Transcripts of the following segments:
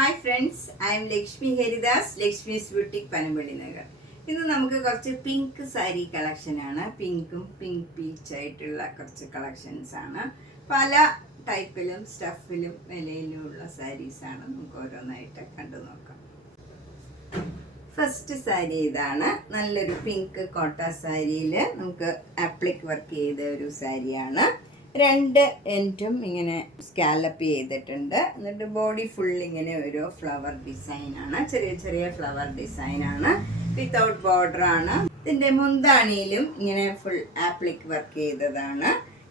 Hi friends, I M Lakshmi Haridas, Lakshmi's boutique Panampilly Nagar. ഇന്ന് നമുക്ക് കുറച്ച് പിങ്ക് സാരി കളക്ഷനാണ്. പിങ്കും പിങ്ക് പീച്ച് ആയിട്ടുള്ള കുറച്ച് കളക്ഷൻസ് ആണ്. പല ടൈപ്പിലും സ്റ്റഫിലും വിലയിലും ഉള്ള സാരീസാണ്. നമുക്ക് ഓരോന്നായിട്ട് കണ്ടു നോക്കാം. ഫസ്റ്റ് സാരി ഇതാണ്. നല്ലൊരു പിങ്ക് കോട്ട സാരിയിൽ നമുക്ക് ആപ്ലിക് വർക്ക് ചെയ്ത ഒരു സാരിയാണ്. രണ്ട് എൻഡും ഇങ്ങനെ സ്കാലപ്പ് ചെയ്തിട്ടുണ്ട്. എന്നിട്ട് ബോഡി ഫുൾ ഇങ്ങനെ ഒരു ഫ്ലവർ ഡിസൈനാണ്, ചെറിയ ചെറിയ ഫ്ലവർ ഡിസൈനാണ്. വിത്തൗട്ട് ബോർഡർ ആണ്. ഇതിൻ്റെ മുന്താണിയിലും ഇങ്ങനെ ഫുൾ ആപ്ലിക് വർക്ക് ചെയ്തതാണ്.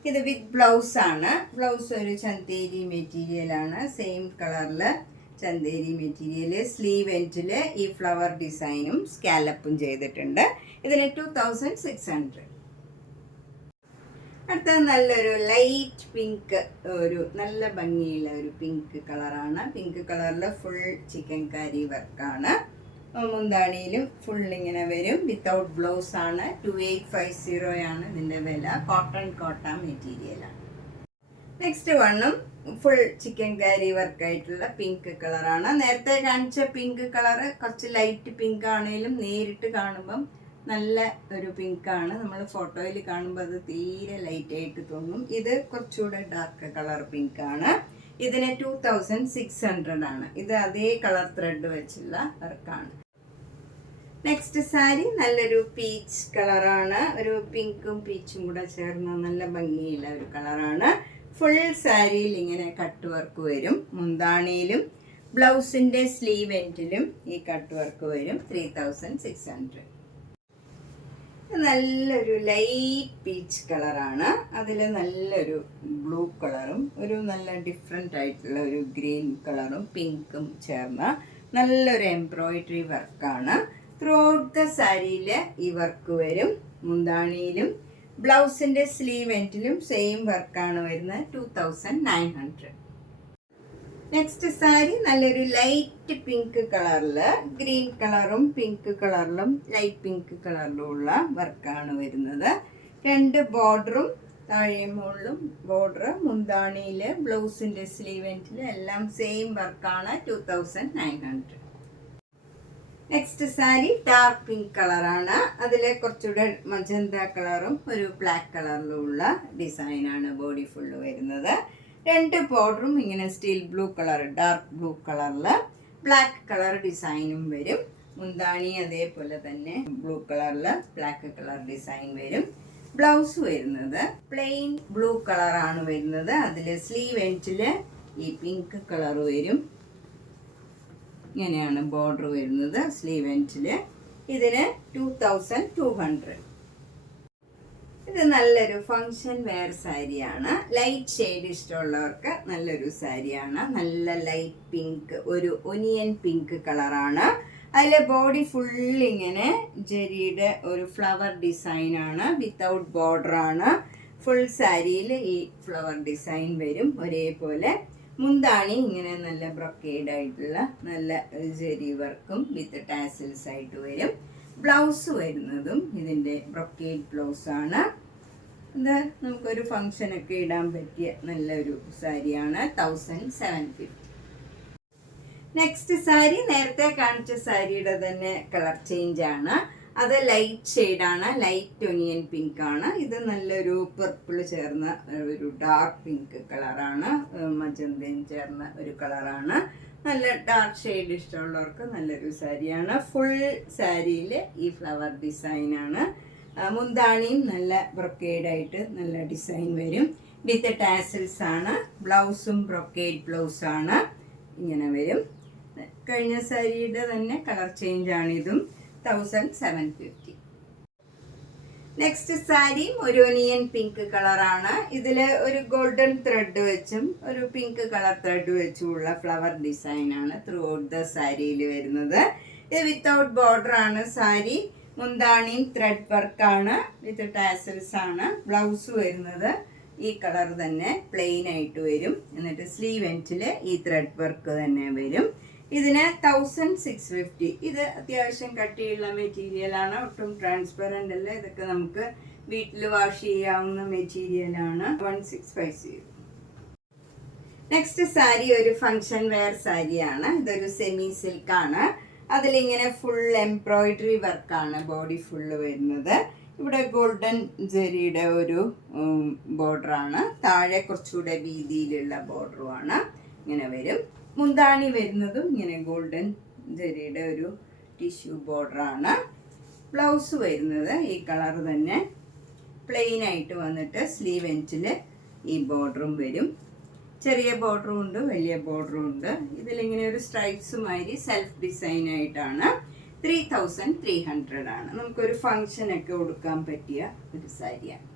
ഇത് വിത്ത് ബ്ലൗസ് ആണ്. ബ്ലൗസ് ഒരു ചന്തേരി മെറ്റീരിയലാണ്. സെയിം കളറിൽ ചന്തേരി മെറ്റീരിയൽ. സ്ലീവ് എൻഡിൽ ഈ ഫ്ലവർ ഡിസൈനും സ്കാലപ്പും ചെയ്തിട്ടുണ്ട്. ഇതിന് 2600. അടുത്തത് നല്ലൊരു ലൈറ്റ് പിങ്ക്, ഒരു നല്ല ഭംഗിയുള്ള ഒരു പിങ്ക് കളറാണ്. പിങ്ക് കളറിൽ ഫുൾ ചിക്കൻ കാരി വർക്കാണ്. മുന്താണിയിലും ഫുൾ ഇങ്ങനെ വരും. വിത്തൗട്ട് ബ്ലൗസ് ആണ്. 2850 ആണ് ഇതിൻ്റെ വില. കോട്ട മെറ്റീരിയലാണ്. നെക്സ്റ്റ് വണ്ണും ഫുൾ ചിക്കൻ കാരി വർക്കായിട്ടുള്ള പിങ്ക് കളറാണ്. നേരത്തെ കാണിച്ച പിങ്ക് കളറ് കുറച്ച് ലൈറ്റ് പിങ്ക് ആണെങ്കിലും നേരിട്ട് കാണുമ്പം നല്ല ഒരു പിങ്കാണ്. നമ്മൾ ഫോട്ടോയിൽ കാണുമ്പോൾ അത് തീരെ ലൈറ്റ് ആയിട്ട് തോന്നും. ഇത് കുറച്ചുകൂടെ ഡാർക്ക് കളർ പിങ്ക് ആണ്. ഇതിന് 2600 ആണ്. ഇത് അതേ കളർ ത്രെഡ് വെച്ചുള്ള വർക്കാണ്. നെക്സ്റ്റ് സാരി നല്ലൊരു പീച്ച് കളറാണ്. ഒരു പിങ്കും പീച്ചും കൂടെ ചേർന്ന നല്ല ഭംഗിയുള്ള ഒരു കളറാണ്. ഫുൾ സാരിയിൽ ഇങ്ങനെ കട്ട് വർക്ക് വരും. മുന്താണിയിലും ബ്ലൗസിൻ്റെ സ്ലീവ് എൻഡിലും ഈ കട്ട് വർക്ക് വരും. 3600. നല്ലൊരു ലൈറ്റ് പീച്ച് കളറാണ്. അതിൽ നല്ലൊരു ബ്ലൂ കളറും ഒരു നല്ല ഡിഫറെൻ്റ് ആയിട്ടുള്ള ഒരു ഗ്രീൻ കളറും പിങ്കും ചേർന്ന നല്ലൊരു എംബ്രോയിഡറി വർക്കാണ്. ത്രൂ ഔട്ട് ദ സാരിയിൽ ഈ വർക്ക് വരും. മുന്താണിയിലും ബ്ലൗസിൻ്റെ സ്ലീവ് എൻഡിലും സെയിം വർക്കാണ് വരുന്നത്. 2900. നെക്സ്റ്റ് സാരി നല്ലൊരു ലൈറ്റ് പിങ്ക് കളറിൽ ഗ്രീൻ കളറും പിങ്ക് കളറിലും ലൈറ്റ് പിങ്ക് കളറിലും ഉള്ള വർക്കാണ് വരുന്നത്. രണ്ട് ബോർഡറും താഴെ മുകളിലും ബോർഡർ, മുന്താണിയിൽ ബ്ലൗസിൻ്റെ സ്ലീവ് എൻഡിൽ എല്ലാം സെയിം വർക്കാണ്. 2900. നെക്സ്റ്റ് സാരി ഡാർക്ക് പിങ്ക് കളറാണ്. അതിൽ കുറച്ചുകൂടെ മജന്ത കളറും ഒരു ബ്ലാക്ക് കളറിലും ഉള്ള ഡിസൈനാണ് ബോഡി ഫുള്ള് വരുന്നത്. രണ്ട് ബോർഡറും ഇങ്ങനെ steel blue colour, dark blue കളറിൽ ബ്ലാക്ക് കളർ ഡിസൈനും വരും. മുന്താണി അതേപോലെ തന്നെ ബ്ലൂ കളറിൽ ബ്ലാക്ക് കളർ ഡിസൈൻ വരും. ബ്ലൗസ് വരുന്നത് പ്ലെയിൻ ബ്ലൂ കളറാണ് വരുന്നത്. അതിൽ സ്ലീവ് എൻഡിൽ ഈ പിങ്ക് കളർ വരും. ഇങ്ങനെയാണ് ബോർഡർ വരുന്നത് സ്ലീവ് എൻഡിൽ. ഇതിന് 2200. ഇത് നല്ലൊരു ഫങ്ഷൻ വെയർ സാരിയാണ്. ലൈറ്റ് ഷെയ്ഡ് ഇഷ്ടമുള്ളവർക്ക് നല്ലൊരു സാരിയാണ്. നല്ല ലൈറ്റ് പിങ്ക്, ഒരു ഒനിയൻ പിങ്ക് കളറാണ്. അതിൽ ബോഡി ഫുൾ ഇങ്ങനെ ജെരിയുടെ ഒരു ഫ്ലവർ ഡിസൈനാണ്. വിത്തൗട്ട് ബോർഡറാണ്. ഫുൾ സാരിയിൽ ഈ ഫ്ലവർ ഡിസൈൻ വരും ഒരേപോലെ. മുന്താണി ഇങ്ങനെ നല്ല ബ്രൊക്കേഡ് ആയിട്ടുള്ള നല്ല ജെരി വർക്കും വിത്ത് ടാസിൽസ് ആയിട്ട് വരും. ബ്ലൗസ് വരുന്നതും ഇതിൻ്റെ ബ്രൊക്കേഡ് ബ്ലൗസാണ്. ഇത് നമുക്കൊരു ഫങ്ഷനൊക്കെ ഇടാൻ പറ്റിയ നല്ലൊരു സാരിയാണ്. 1750. നെക്സ്റ്റ് സാരി നേരത്തെ കാണിച്ച സാരിയുടെ തന്നെ കളർ ചേഞ്ച് ആണ്. അത് ലൈറ്റ് ഷെയ്ഡാണ്. ലൈറ്റ് ഒനിയൻ പിങ്ക് ആണ്. ഇത് നല്ലൊരു പർപ്പിൾ ചേർന്ന ഒരു ഡാർക്ക് പിങ്ക് കളറാണ്. മജന്തയും ചേർന്ന ഒരു കളറാണ്. നല്ല ഡാർക്ക് ഷെയ്ഡ് ഇഷ്ടമുള്ളവർക്ക് നല്ലൊരു സാരിയാണ്. ഫുൾ സാരിയിൽ ഈ ഫ്ലവർ ഡിസൈനാണ്. മുന്താണിയും നല്ല ബ്രൊക്കേഡായിട്ട് നല്ല ഡിസൈൻ വരും. വിത്ത് ടാസിൽസ് ആണ്. ബ്ലൗസും ബ്രൊക്കേഡ് ബ്ലൗസാണ്. ഇങ്ങനെ വരും. കഴിഞ്ഞ സാരിയുടെ തന്നെ കളർ ചേഞ്ച് ആണിതും. 1750. നെക്സ്റ്റ് സാരി ഒരു ഒനിയൻ പിങ്ക് കളറാണ്. ഇതിൽ ഒരു ഗോൾഡൻ ത്രെഡ് വെച്ചും ഒരു പിങ്ക് കളർ ത്രെഡ് വെച്ചുമുള്ള ഫ്ലവർ ഡിസൈനാണ് ത്രൂ ഔട്ട് ദ സാരിയിൽ വരുന്നത്. ഇത് വിത്തൗട്ട് ബോർഡർ ആണ് സാരി. മുന്താണിയും ത്രെഡ് വർക്കാണ് വിത്ത് ടാസൽസ് ആണ്. ബ്ലൗസ് വരുന്നത് ഈ കളർ തന്നെ പ്ലെയിൻ ആയിട്ട് വരും. എന്നിട്ട് സ്ലീവ് എൻഡിൽ ഈ ത്രെഡ് വർക്ക് തന്നെ വരും. ഇതിന് 1650. ഇത് അത്യാവശ്യം കട്ടിയുള്ള മെറ്റീരിയലാണ്. ഒട്ടും ട്രാൻസ്പെറൻ്റ് അല്ല. ഇതൊക്കെ നമുക്ക് വീട്ടിൽ വാഷ് ചെയ്യാവുന്ന മെറ്റീരിയലാണ്. 1650. നെക്സ്റ്റ് സാരി ഒരു ഫങ്ഷൻ വെയർ സാരിയാണ്. ഇതൊരു സെമി സിൽക്കാണ്. അതിലിങ്ങനെ ഫുൾ എംബ്രോയിഡറി വർക്കാണ് ബോഡി ഫുള്ള് വരുന്നത്. ഇവിടെ ഗോൾഡൻ ജെറിയുടെ ഒരു ബോർഡറാണ്. താഴെ കുറച്ചുകൂടെ വീതിയിലുള്ള ബോർഡറുമാണ്. ഇങ്ങനെ വരും. മുന്താണി വരുന്നതും ഇങ്ങനെ ഗോൾഡൻ ജെറിയുടെ ഒരു ടിഷ്യൂ ബോർഡറാണ്. ബ്ലൗസ് വരുന്നത് ഈ കളർ തന്നെ പ്ലെയിൻ ആയിട്ട് വന്നിട്ട് സ്ലീവ് എൻഡിൽ ഈ ബോർഡറും വരും. ചെറിയ ബോർഡറും ഉണ്ട്, വലിയ ബോർഡറും ഉണ്ട്. ഇതിലിങ്ങനെ ഒരു സ്ട്രൈപ്സ് മാതിരി സെൽഫ് ഡിസൈൻ ആയിട്ടാണ്. 3300 ആണ്. നമുക്കൊരു ഫങ്ഷനൊക്കെ കൊടുക്കാൻ പറ്റിയ ഒരു സാരിയാണ്.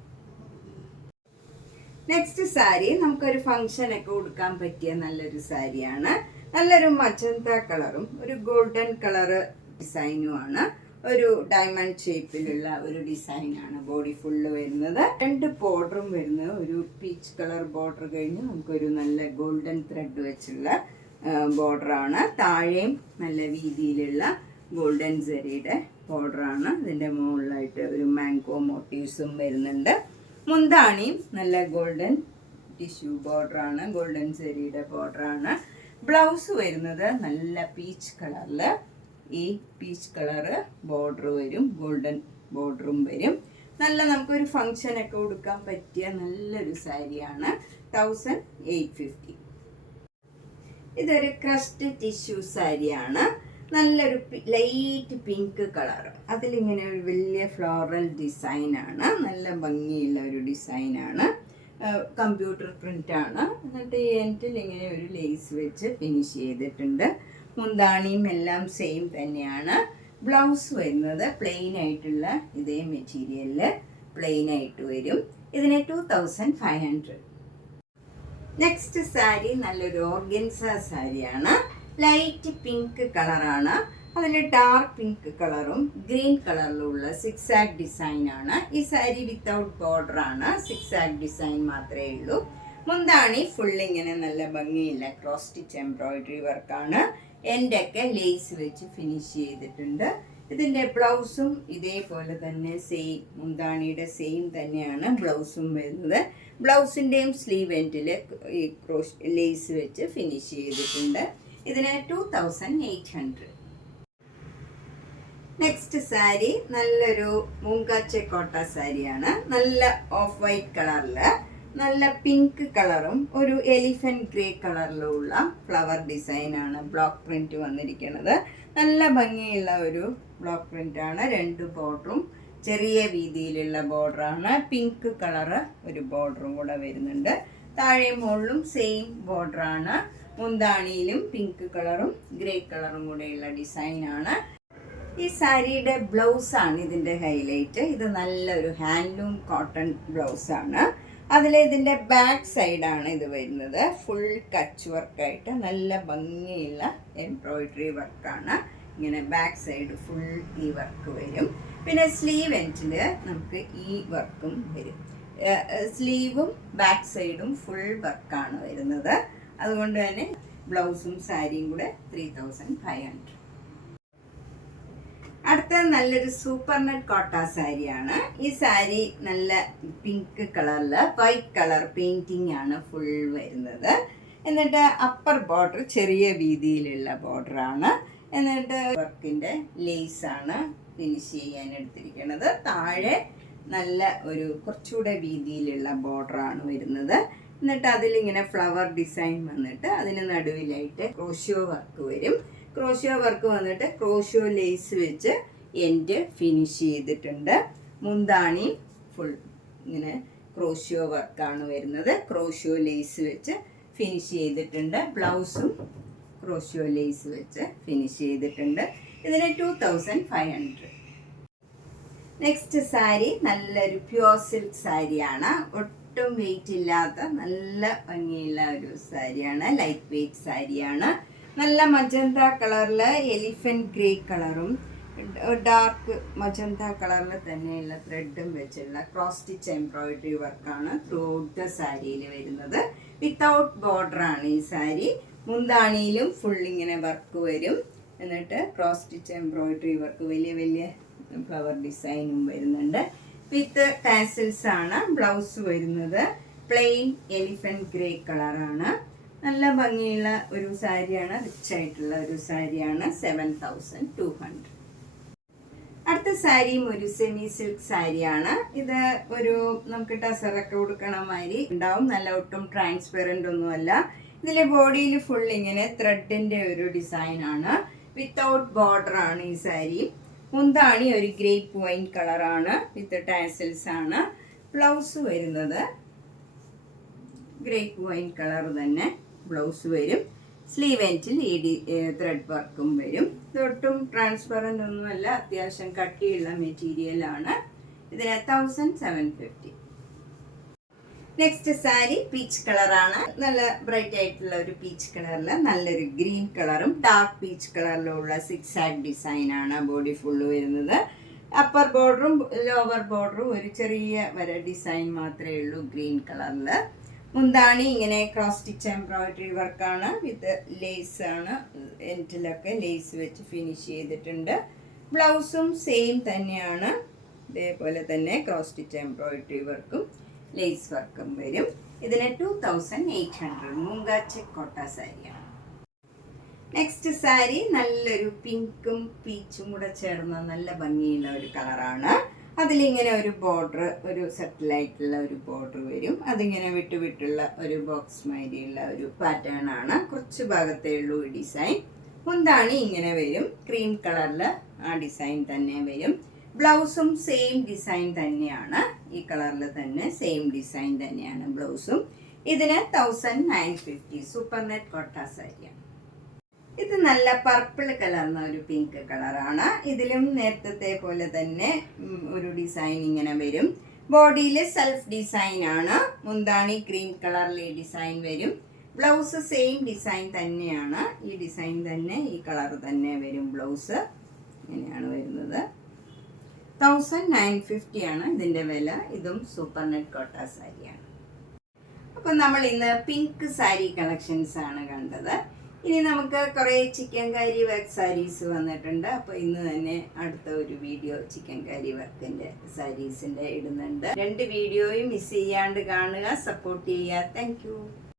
നെക്സ്റ്റ് സാരി നമുക്കൊരു ഫങ്ഷനൊക്കെ കൊടുക്കാൻ പറ്റിയ നല്ലൊരു സാരിയാണ്. നല്ലൊരു മജന്ത കളറും ഒരു ഗോൾഡൻ കളറ് ഡിസൈനുമാണ്. ഒരു ഡയമണ്ട് ഷേപ്പിലുള്ള ഒരു ഡിസൈനാണ് ബോഡി ഫുള്ള് വരുന്നത്. 2 ബോർഡറും വരുന്നത് ഒരു പീച്ച് കളർ ബോർഡർ കഴിഞ്ഞ് നമുക്കൊരു നല്ല ഗോൾഡൻ ത്രെഡ് വെച്ചുള്ള ബോർഡറാണ്. താഴെയും നല്ല വീതിയിലുള്ള ഗോൾഡൻ ജെറിയുടെ ബോർഡറാണ്. ഇതിൻ്റെ മുകളിലായിട്ട് ഒരു മാംഗോ മോട്ടീവ്സും വരുന്നുണ്ട്. മുന്താണിയും നല്ല ഗോൾഡൻ ടിഷ്യൂ ബോർഡറാണ്, ഗോൾഡൻ ജെറിയുടെ ബോർഡറാണ്. ബ്ലൗസ് വരുന്നത് നല്ല പീച്ച് കളറിൽ ഈ പീച്ച് കളറ് ബോർഡർ വരും, ഗോൾഡൻ ബോർഡറും വരും. നല്ല നമുക്കൊരു ഫങ്ഷനൊക്കെ കൊടുക്കാൻ പറ്റിയ നല്ലൊരു സാരിയാണ്. 1850. ഇതൊരു ക്രസ്റ്റ് ടിഷ്യൂ സാരിയാണ്. നല്ലൊരു ലൈറ്റ് പിങ്ക് കളർ. അതിലിങ്ങനെ ഒരു വലിയ ഫ്ലോറൽ ഡിസൈനാണ്. നല്ല ഭംഗിയുള്ള ഒരു ഡിസൈനാണ്. കമ്പ്യൂട്ടർ പ്രിൻ്റാണ്. എന്നിട്ട് ഈ എൻഡിൽ ഇങ്ങനെ ഒരു ലേസ് വെച്ച് ഫിനിഷ് ചെയ്തിട്ടുണ്ട്. മുന്താണിയും എല്ലാം സെയിം തന്നെയാണ്. ബ്ലൗസ് വരുന്നത് പ്ലെയിൻ ആയിട്ടുള്ള ഇതേ മെറ്റീരിയലിൽ പ്ലെയിൻ ആയിട്ട് വരും. ഇതിന് 2500. നെക്സ്റ്റ് സാരി നല്ലൊരു ഓർഗൻസ സാരിയാണ്. ലൈറ്റ് പിങ്ക് കളറാണ്. അതിൽ ഡാർക്ക് പിങ്ക് കളറും ഗ്രീൻ കളറിലുള്ള സിക്സാഗ് ഡിസൈനാണ്. ഈ സാരി വിത്തൗട്ട് ബോർഡറാണ്. സിക്സാഗ് ഡിസൈൻ മാത്രമേ ഉള്ളൂ. മുന്താണി ഫുള്ളിങ്ങനെ നല്ല ഭംഗിയില്ല ക്രോസ് സ്റ്റിച്ച് എംബ്രോയിഡറി വർക്കാണ്. എൻ്റെയൊക്കെ ലേസ് വെച്ച് ഫിനിഷ് ചെയ്തിട്ടുണ്ട്. ഇതിൻ്റെ ബ്ലൗസും ഇതേപോലെ തന്നെ സെയിം, മുന്താണിയുടെ സെയിം തന്നെയാണ് ബ്ലൗസും വരുന്നത്. ബ്ലൗസിൻ്റെയും സ്ലീവ് എൻഡിൽ ഈ ലേസ് വെച്ച് ഫിനിഷ് ചെയ്തിട്ടുണ്ട്. ഇതിന് 2800. നെക്സ്റ്റ് സാരി നല്ലൊരു മൂങ്കാച്ചെ കോട്ട സാരിയാണ്. നല്ല ഓഫ് വൈറ്റ് കളറിൽ നല്ല പിങ്ക് കളറും ഒരു എലിഫന്റ് ഗ്രേ കളറിലുള്ള ഫ്ലവർ ഡിസൈനാണ് ബ്ലോക്ക് പ്രിന്റ് വന്നിരിക്കുന്നത്. നല്ല ഭംഗിയുള്ള ഒരു ബ്ലോക്ക് പ്രിന്റാണ്. 2 ബോർഡറും ചെറിയ വീതിയിലുള്ള ബോർഡറാണ്. പിങ്ക് കളറ് ഒരു ബോർഡറും കൂടെ വരുന്നുണ്ട്. താഴെ മുകളിലും സെയിം ബോർഡറാണ്. മുന്താണിയിലും പിങ്ക് കളറും ഗ്രേ കളറും കൂടെയുള്ള ഡിസൈനാണ്. ഈ സാരിയുടെ ബ്ലൗസാണ് ഇതിൻ്റെ ഹൈലൈറ്റ്. ഇത് നല്ലൊരു ഹാൻഡ്ലൂം കോട്ടൺ ബ്ലൗസാണ്. അതിൽ ഇതിൻ്റെ ബാക്ക് സൈഡാണ് ഇത് വരുന്നത്. ഫുൾ കച്ച് വർക്കായിട്ട് നല്ല ഭംഗിയുള്ള എംബ്രോയിഡറി വർക്കാണ്. ഇങ്ങനെ ബാക്ക് സൈഡ് ഫുൾ ഈ വർക്ക് വരും. പിന്നെ സ്ലീവ് എൻഡിൽ നമുക്ക് ഈ വർക്കും വരും. സ്ലീവും ബാക്ക് സൈഡും ഫുൾ വർക്കാണ് വരുന്നത്. അതുകൊണ്ട് തന്നെ ബ്ലൗസും സാരിയും കൂടെ 3500. അടുത്ത നല്ലൊരു സൂപ്പർ നെറ്റ് കോട്ട സാരിയാണ്. ഈ സാരി നല്ല പിങ്ക് കളറിൽ വൈറ്റ് കളർ പെയിൻറ്റിംഗ് ആണ് ഫുൾ വരുന്നത്. എന്നിട്ട് അപ്പർ ബോർഡർ ചെറിയ വീതിയിലുള്ള ബോർഡറാണ്. എന്നിട്ട് വർക്കിൻ്റെ ലേസാണ് ഫിനിഷ് ചെയ്യാൻ എടുത്തിരിക്കുന്നത്. താഴെ നല്ല ഒരു കുറച്ചുകൂടെ വീതിയിലുള്ള ബോർഡറാണ് വരുന്നത്. എന്നിട്ട് അതിലിങ്ങനെ ഫ്ലവർ ഡിസൈൻ വന്നിട്ട് അതിന് നടുവിലായിട്ട് ക്രോഷ്യോ വർക്ക് വരും. ക്രോഷ്യോ വർക്ക് വന്നിട്ട് ക്രോഷ്യോ ലേസ് വെച്ച് എൻഡ് ഫിനിഷ് ചെയ്തിട്ടുണ്ട്. മുന്താണി ഫുൾ ഇങ്ങനെ ക്രോഷ്യോ വർക്കാണ് വരുന്നത്. ക്രോഷ്യോ ലേസ് വെച്ച് ഫിനിഷ് ചെയ്തിട്ടുണ്ട്. ബ്ലൗസും ക്രോഷ്യോ ലേസ് വെച്ച് ഫിനിഷ് ചെയ്തിട്ടുണ്ട്. ഇതിന് 2500. നെക്സ്റ്റ് സാരി നല്ലൊരു പ്യുവർ സിൽക്ക് സാരിയാണ്. ഒട്ടും വെയിറ്റ് ഇല്ലാത്ത നല്ല ഭംഗിയുള്ള ഒരു സാരിയാണ്. ലൈറ്റ് വെയിറ്റ് സാരിയാണ്. നല്ല മജന്ത കളറിൽ എലിഫന്റ് ഗ്രേ കളറും ഡാർക്ക് മജന്ത കളറിൽ തന്നെയുള്ള ത്രെഡും വെച്ചുള്ള ക്രോസ് സ്റ്റിച്ച് എംബ്രോയിഡറി വർക്കാണ് ത്രൂ ഔട്ട് ദ സാരിയിൽ വരുന്നത്. വിത്തൗട്ട് ബോർഡറാണ് ഈ സാരി. മുന്താണിയിലും ഫുൾ ഇങ്ങനെ വർക്ക് വരും. എന്നിട്ട് ക്രോസ് സ്റ്റിച്ച് എംബ്രോയിഡറി വർക്ക് വലിയ വലിയ ഫ്ലവർ ഡിസൈനും വരുന്നുണ്ട്. വിത്ത് ടാസിൽസ് ആണ്. ബ്ലൗസ് വരുന്നത് പ്ലെയിൻ എലിഫന്റ് ഗ്രേ കളറാണ്. നല്ല ഭംഗിയുള്ള ഒരു സാരിയാണ്, റിച്ച് ആയിട്ടുള്ള ഒരു സാരിയാണ്. 7200. അടുത്ത സാരിയും ഒരു സെമി സിൽക്ക് സാരിയാണ്. ഇത് ഒരു നമുക്ക് ടസറൊക്കെ കൊടുക്കണ മാതിരി ഉണ്ടാവും. നല്ല ഒട്ടും ട്രാൻസ്പെറൻ്റ് ഒന്നുമല്ല. ഇതിലെ ബോഡിയിൽ ഫുൾ ഇങ്ങനെ ത്രെഡിൻ്റെ ഒരു ഡിസൈനാണ്. വിത്തൗട്ട് ബോർഡർ ആണ് ഈ സാരി. മുന്താണി ഒരു ഗ്രേപ്പ് വൈൻ കളറാണ്, വിത്ത് ടാസൽസ് ആണ്. ബ്ലൗസ് വരുന്നത് ഗ്രേപ്പ് വൈൻ കളർ തന്നെ ബ്ലൗസ് വരും. സ്ലീവ് എൻഡിൽ ത്രെഡ് വർക്കും വരും. ഇതൊട്ടും ട്രാൻസ്പെറൻ്റ് ഒന്നുമല്ല, അത്യാവശ്യം കട്ടിയുള്ള മെറ്റീരിയലാണ്. ഇതിന് 1750. നെക്സ്റ്റ് സാരി പീച്ച് കളറാണ്. നല്ല ബ്രൈറ്റ് ആയിട്ടുള്ള ഒരു പീച്ച് കളറിൽ നല്ലൊരു ഗ്രീൻ കളറും ഡാർക്ക് പീച്ച് കളറിലുള്ള സിക്സ് ആഗ് ഡിസൈനാണ് ബോഡി ഫുള്ള് വരുന്നത്. അപ്പർ ബോർഡറും ലോവർ ബോർഡറും ഒരു ചെറിയ വര ഡിസൈൻ മാത്രമേ ഉള്ളൂ ഗ്രീൻ കളറിൽ. മുന്താണി ഇങ്ങനെ ക്രോസ് സ്റ്റിച്ച് എംബ്രോയിഡറി വർക്കാണ്, വിത്ത് ലേസ് ആണ്. എൻഡിലൊക്കെ ലേസ് വെച്ച് ഫിനിഷ് ചെയ്തിട്ടുണ്ട്. ബ്ലൗസും സെയിം തന്നെയാണ്, ഇതേപോലെ തന്നെ ക്രോസ് സ്റ്റിച്ച് എംബ്രോയിഡറി വർക്കും ലേസ് വർക്കും വരും. ഇതിന് 2800. മൂങ്ക ചെക്ക് കോട്ട സാരിയാണ്. നെക്സ്റ്റ് സാരി നല്ലൊരു പിങ്കും പീച്ചും കൂടെ ചേർന്ന നല്ല ഭംഗിയുള്ള ഒരു കളറാണ്. അതിലിങ്ങനെ ഒരു ബോർഡർ, ഒരു സെറ്റിലായിട്ടുള്ള ഒരു ബോർഡർ വരും. അതിങ്ങനെ വിട്ടുള്ള ഒരു ബോക്സ് മാതിരിയുള്ള ഒരു പാറ്റേൺ ആണ്. കുറച്ച് ഭാഗത്തേ ഉള്ളൂ ഈ ഡിസൈൻ. മുന്താണി ഇങ്ങനെ വരും, ക്രീം കളറിൽ ആ ഡിസൈൻ തന്നെ വരും. ബ്ലൗസും സെയിം ഡിസൈൻ തന്നെയാണ്, ഈ കളറിൽ തന്നെ സെയിം ഡിസൈൻ തന്നെയാണ് ബ്ലൗസും. ഇതിന് 1950. സൂപ്പർ നെറ്റ് കോട്ട സാരിയാണ്. ഇത് നല്ല പർപ്പിൾ കലർന്ന ഒരു പിങ്ക് കളറാണ്. ഇതിലും നേരത്തെ പോലെ തന്നെ ഒരു ഡിസൈൻ ഇങ്ങനെ വരും. ബോഡിയിൽ സെൽഫ് ഡിസൈൻ ആണ്. മുന്താണി ക്രീം കളറിൽ ഡിസൈൻ വരും. ബ്ലൗസ് സെയിം ഡിസൈൻ തന്നെയാണ്, ഈ ഡിസൈൻ തന്നെ, ഈ കളർ തന്നെ വരും ബ്ലൗസ്. ഇങ്ങനെയാണ് വരുന്നത്. 1950 ആണ് ഇതിൻ്റെ വില. ഇതും സൂപ്പർ നെറ്റ് കോട്ട സാരിയാണ്. അപ്പം നമ്മൾ ഇന്ന് പിങ്ക് സാരി കളക്ഷൻസ് ആണ് കണ്ടത്. ഇനി നമുക്ക് കുറേ ചിക്കൻ കാരി വർക്ക് സാരീസ് വന്നിട്ടുണ്ട്. അപ്പോൾ ഇന്ന് തന്നെ അടുത്ത ഒരു വീഡിയോ ചിക്കൻ കാരി വർക്കിൻ്റെ സാരീസിൻ്റെ ഇടുന്നുണ്ട്. 2 വീഡിയോയും മിസ് ചെയ്യാണ്ട് കാണുക, സപ്പോർട്ട് ചെയ്യുക. താങ്ക്